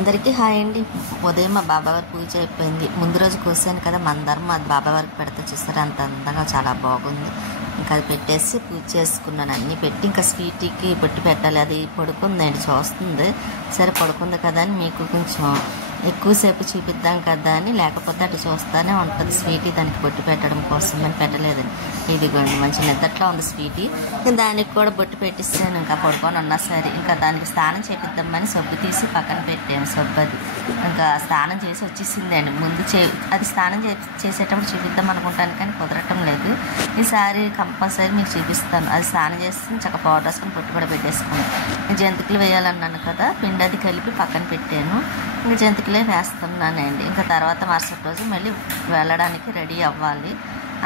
అందరికీ హాయ్ అండి. ఉదయం మా బాబావారి పూజ అయిపోయింది. ముందు రోజు కోసాను కదా మందారం, అది బాబావారికి పెడితే చూసారు అంత అందంగా చాలా బాగుంది. ఇంకా అది పెట్టేసి పూజ చేసుకున్నాను. అన్నీ పెట్టి ఇంకా స్వీట్కి బొట్టు పెట్టాలి. అది పడుకుందండి, చూస్తుంది. సరే పడుకుంది కదా అని మీకు కొంచెం ఎక్కువసేపు చూపిద్దాం కదా అని, లేకపోతే అటు చూస్తూనే ఉంటుంది స్వీటీ. దానికి బొట్టు పెట్టడం కోసం అని పెట్టలేదండి. ఇదిగోండి మంచి నిద్రలో ఉంది స్వీటీ. దానికి కూడా బొట్టు పెట్టిస్తాను. ఇంకా పడుకొని ఉన్నా సరే ఇంకా దానికి స్నానం చేపిద్దామని సబ్బు తీసి పక్కన పెట్టాను. సబ్బు అది ఇంకా స్నానం చేసి వచ్చేసిందండి. ముందు అది స్నానం చేసేటప్పుడు చూపిద్దాం అనుకుంటాను కానీ కుదరటం లేదు. ఈసారి కంపల్సరీ మీకు చూపిస్తాను. అది స్నానం చేసి చక్కగా పౌడర్ వేసుకొని బొట్టు కూడా పెట్టేసుకున్నాను. జంతికలు వేయాలన్నాను కదా, పిండి అది కలిపి పక్కన పెట్టాను. ఇంకా జంతికలే వేస్తున్నానండి. ఇంకా తర్వాత మరుసటి రోజు మళ్ళీ వెళ్ళడానికి రెడీ అవ్వాలి.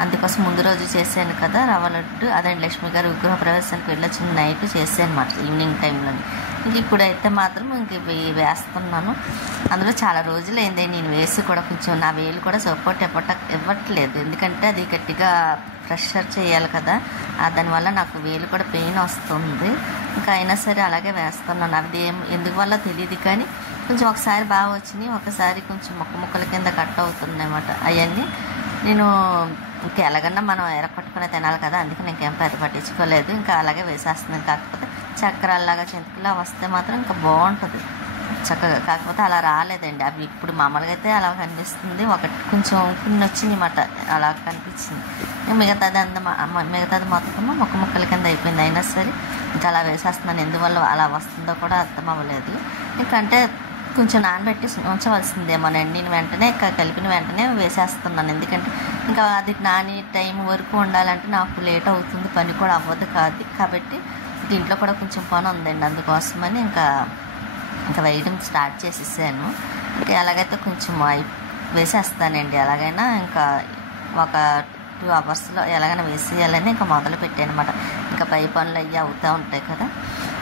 అందుకోసం ముందు రోజు చేశాను కదా రవ్వ లడ్డు, అదండి లక్ష్మి గారు విగ్రహ ప్రవేశానికి వెళ్ళొచ్చిన నైట్ చేశాను అన్నమాట, ఈవినింగ్ టైంలోని. ఇంక ఇప్పుడైతే మాత్రం ఇంక వేస్తున్నాను. అందులో చాలా రోజులు అయింది నేను వేసి కూడా. కొంచెం నా వేలు కూడా సపోర్ట్ ఇవ్వట్లేదు, ఎందుకంటే అది గట్టిగా ప్రెషర్ చేయాలి కదా, దానివల్ల నాకు వేలు కూడా పెయిన్ వస్తుంది. ఇంకా అయినా సరే అలాగే వేస్తున్నాను. అది ఎందుకు వల్ల తెలియదు కానీ కొంచెం ఒకసారి బాగా వచ్చినాయి, ఒకసారి కొంచెం ముక్కల కింద కట్ అవుతుంది అన్నమాట. అవన్నీ నేను ఇంకా ఎలాగన్నా మనం ఎరగొట్టుకునే తినాలి కదా, అందుకని ఇంకేం పెద్ద పట్టించుకోలేదు. ఇంకా అలాగే వేసేస్తున్నాను. కాకపోతే చక్రాల్లాగా జంతికలా వస్తే మాత్రం ఇంకా బాగుంటుంది చక్కగా. కాకపోతే అలా రాలేదండి. అవి ఇప్పుడు మామూలుగా అయితే అలా కనిపిస్తుంది, ఒకటి కొంచెం కొన్ని వచ్చింది అన్నమాట, అలా కనిపించింది. మిగతాది మొత్తం ముక్కల కింద అయిపోయింది. అయినా సరే ఇంకా అలా వేసేస్తున్నాను. ఎందువల్ల అలా వస్తుందో కూడా అర్థం అవ్వలేదు. ఇంకంటే కొంచెం నానబెట్టి ఉంచవలసిందేమోనండి. నేను వెంటనే కలిపిన వెంటనే వేసేస్తున్నాను, ఎందుకంటే ఇంకా అది నాని టైం వరకు ఉండాలంటే నాకు లేట్ అవుతుంది, పని కూడా అవ్వదు కాదు. కాబట్టి దీంట్లో కూడా కొంచెం పని ఉందండి, అందుకోసమని ఇంకా వేయడం స్టార్ట్ చేసేసాను. ఇంకా ఎలాగైతే కొంచెం వేసేస్తానండి. ఎలాగైనా ఇంకా ఒక 2 అవర్స్లో ఎలాగైనా వేసేయాలని ఇంకా మొదలు పెట్టాను అనమాట. ఇంకా పై పనులు అయ్యి అవుతూ ఉంటాయి కదా.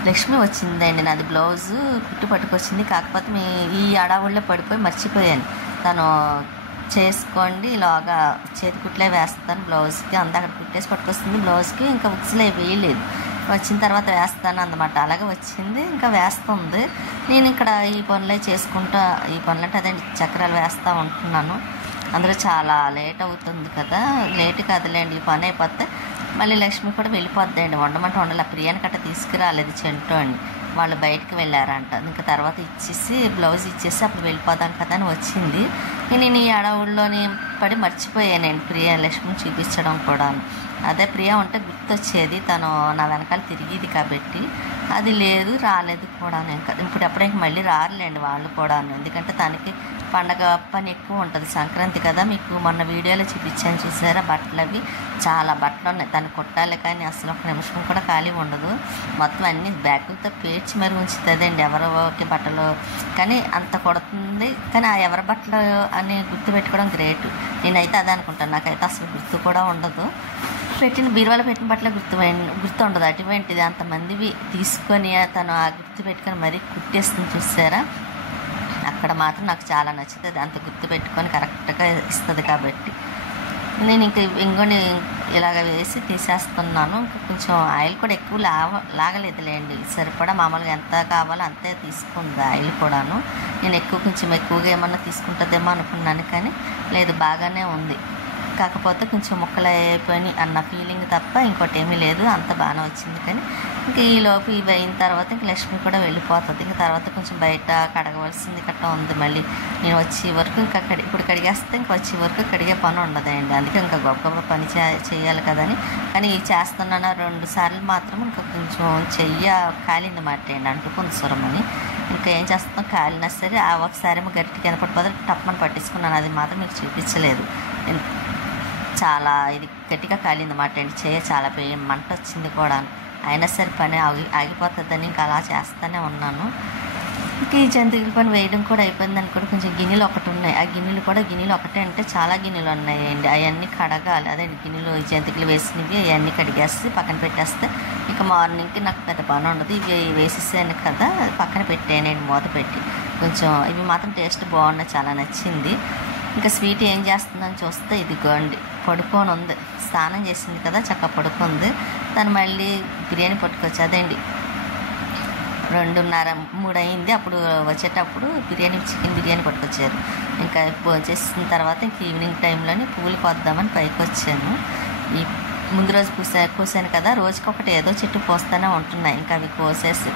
లక్ష్మి వచ్చిందండి, నాది బ్లౌజు కుట్టు పట్టుకొచ్చింది. కాకపోతే ఈ అడావుల్లో పడిపోయి మర్చిపోయాను. తను చేసుకోండి ఇలాగా చేతి కుట్లే వేస్తాను బ్లౌజ్కి, అక్కడ కుట్టేసి పట్టుకొస్తుంది బ్లౌజ్కి. ఇంకా బుక్స్లో వేయలేదు, వచ్చిన తర్వాత వేస్తాను అన్నమాట. అలాగే వచ్చింది, ఇంకా వేస్తుంది. నేను ఇక్కడ ఈ పనులే చేసుకుంటా, ఈ పనులు అంటే అదే చక్రాలు వేస్తూ ఉంటున్నాను. అందులో చాలా లేట్ అవుతుంది కదా. లేట్ కాదులేండి, ఈ పని అయిపోతే మళ్ళీ లక్ష్మి కూడా వెళ్ళిపోద్దండి. వండమంటే వండాలి. ప్రియాని కట్ట తీసుకురాలేదు చెంటో అండి, వాళ్ళు బయటకు వెళ్ళారంట. ఇంకా తర్వాత ఇచ్చేసి బ్లౌజ్ ఇచ్చేసి అప్పుడు వెళ్ళిపోదాం కదా అని వచ్చింది. నేను ఈ అడవుల్లోని పడి మర్చిపోయానండి ప్రియా లక్ష్మిని చూపించడం కూడా. అదే ప్రియా ఉంటే గుర్తొచ్చేది, తను నా వెనకాల తిరిగిది కాబట్టి. అది లేదు, రాలేదు కూడా. ఇంకా ఇప్పుడప్పుడే మళ్ళీ రారులేండి వాళ్ళు కూడా, ఎందుకంటే తనకి పండగ పని ఎక్కువ ఉంటుంది. సంక్రాంతి కదా, మీకు మొన్న వీడియోలో చూపించాను చూసారా, బట్టలు అవి చాలా బట్టలు ఉన్నాయి. తను కుట్టాలి కానీ అసలు ఒక నిమిషం కూడా ఖాళీ ఉండదు. మొత్తం అన్ని బ్యాగులతో పేర్చి మరి ఉంచుతుందండి ఎవరికి బట్టలు. కానీ అంత కుడుతుంది, కానీ ఆ ఎవరి బట్టలు అని గుర్తుపెట్టుకోవడం గ్రేట్. నేనైతే అదే అనుకుంటాను, నాకైతే అసలు గుర్తు కూడా ఉండదు. బీరువాలో పెట్టిన బట్టలే గుర్తు ఉండదు. అటువంటిది అంతమందివి తీసుకొని తను ఆ గుర్తు పెట్టుకొని మరీ కుట్టేస్తుంది చూసారా. అక్కడ మాత్రం నాకు చాలా నచ్చుతుంది, అంత గుర్తు పెట్టుకొని కరెక్ట్గా ఇస్తుంది కాబట్టి. నేను ఇంకొని ఇలాగ వేసి తీసేస్తున్నాను. ఇంకా కొంచెం ఆయిల్ కూడా ఎక్కువ లాగలేదులేండి, సరిపడా మామూలుగా ఎంత కావాలో అంతే తీసుకుంది ఆయిల్ కూడాను. నేను కొంచెం ఎక్కువగా ఏమన్నా తీసుకుంటుందేమో అనుకున్నాను, కానీ లేదు, బాగానే ఉంది. కాకపోతే కొంచెం ముక్కలు అయిపోయినాయి అన్న ఫీలింగ్ తప్ప ఇంకోటి ఏమీ లేదు, అంత బాగానే వచ్చింది. కానీ ఇంకా ఈలోపు ఇవి అయిన తర్వాత ఇంక లక్ష్మి కూడా వెళ్ళిపోతుంది. ఇంకా తర్వాత కొంచెం బయట కడగవలసింది గట్రా ఉంది. మళ్ళీ నేను వచ్చే వరకు ఇంకా ఇప్పుడు కడిగేస్తే ఇంకా వచ్చే వరకు కడిగే పని ఉండదండి. అందుకే ఇంకా గొప్ప పని చేయాలి కదని. కానీ చేస్తున్నాను 2 సార్లు మాత్రం ఇంకా కొంచెం కాలిందన్నమాట అండి, అంటుకుంది సురమని. ఇంకా ఏం చేస్తాం, కాలినా సరే ఒకసారి ఏమో గట్టి కింద పడిపోతే టప్మని పట్టించుకున్నాను. అది మాత్రం మీకు చూపించలేదు. చాలా ఇది గట్టిగా కాలిందన్నమాట అండి, చాలా మంట వచ్చింది కూడా. అయినా సరే పని ఆగిపోతుందని ఇంకా అలా చేస్తూనే ఉన్నాను. ఇంకా ఈ జంతికల పని వేయడం కూడా అయిపోయింది అనుకోండి. కొంచెం గిన్నెలు ఒకటి ఉన్నాయి, ఆ గిన్నెలు ఒకటే అంటే చాలా గిన్నెలు ఉన్నాయండి. అవన్నీ కడగాలి. అదే గిన్నెలు ఈ జంతికలు వేసినవి అవన్నీ కడిగేసి పక్కన పెట్టేస్తే ఇంకా మార్నింగ్కి నాకు పెద్ద పని ఉండదు. ఇవి వేసేసాను కదా, పక్కన పెట్టానండి మూత పెట్టి. కొంచెం ఇవి మాత్రం టేస్ట్ బాగున్నాయి, చాలా నచ్చింది. ఇంకా స్వీట్ ఏం చేస్తుందని చూస్తే ఇదిగోండి పడుకొని ఉంది. స్నానం చేసింది కదా, చక్కగా పడుకుంది. తను మళ్ళీ బిర్యానీ పట్టుకొచ్చి, అదేండి 2:30 3 అయింది. అప్పుడు వచ్చేటప్పుడు చికెన్ బిర్యానీ పట్టుకొచ్చారు. ఇంకా భోంచేసిన తర్వాత ఇంక ఈవినింగ్ టైంలోని పువ్వులు కోద్దామని పైకి వచ్చాను. ఈ ముందు రోజు కోసాను కదా, రోజుకొకటి ఏదో చెట్టు పోస్తూనే ఉంటున్నాయి. ఇంకా అవి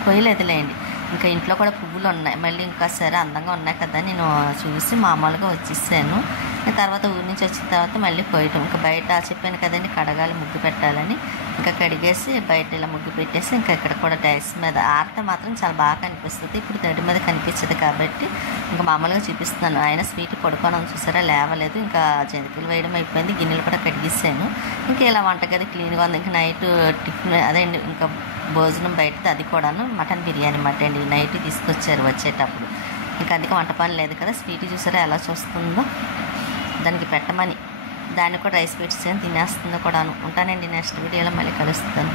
కొయ్యలేదులేండి. ఇంకా ఇంట్లో కూడా పువ్వులు ఉన్నాయి. మళ్ళీ ఇంకా సరే అందంగా ఉన్నాయి కదా, నేను చూసి మామూలుగా వచ్చేసాను. తర్వాత ఊరి నుంచి వచ్చిన తర్వాత మళ్ళీ పోయటం. ఇంకా బయట చెప్పాను కదండి కడగాలి, ముగ్గు పెట్టాలని. ఇంకా కడిగేసి బయట ఇలా ముగ్గు పెట్టేసి ఇంకా ఇక్కడ కూడా టైల్స్ మీద ఆరితే మాత్రం చాలా బాగా కనిపిస్తుంది. ఇప్పుడు తడి మీద కనిపించదు కాబట్టి ఇంకా మామూలుగా చూపిస్తున్నాను. ఆయన స్వీట్ పడుకోవడం చూసారా, లేవలేదు. ఇంకా జంతికలు వేయడం అయిపోయింది, గిన్నెలు కూడా కడిగేసాను. ఇంకా ఇలా వంటగది క్లీన్గా ఉంది. ఇంకా నైట్ టిఫిన్ అదేండి ఇంకా భోజనం బయటది, అది కూడాను మటన్ బిర్యానీ అండి నైట్ తీసుకొచ్చారు వచ్చేటప్పుడు. ఇంకా అందుకే వంట పని లేదు కదా. స్వీట్ చూసారా ఎలా చూస్తుందో, దానికి పెట్టమని దాన్ని కూడా రైస్ పెట్టి తినేస్తుందో కూడాను. ఉంటానండి, నెక్స్ట్ వీడియోలో మళ్ళీ కలుస్తాను.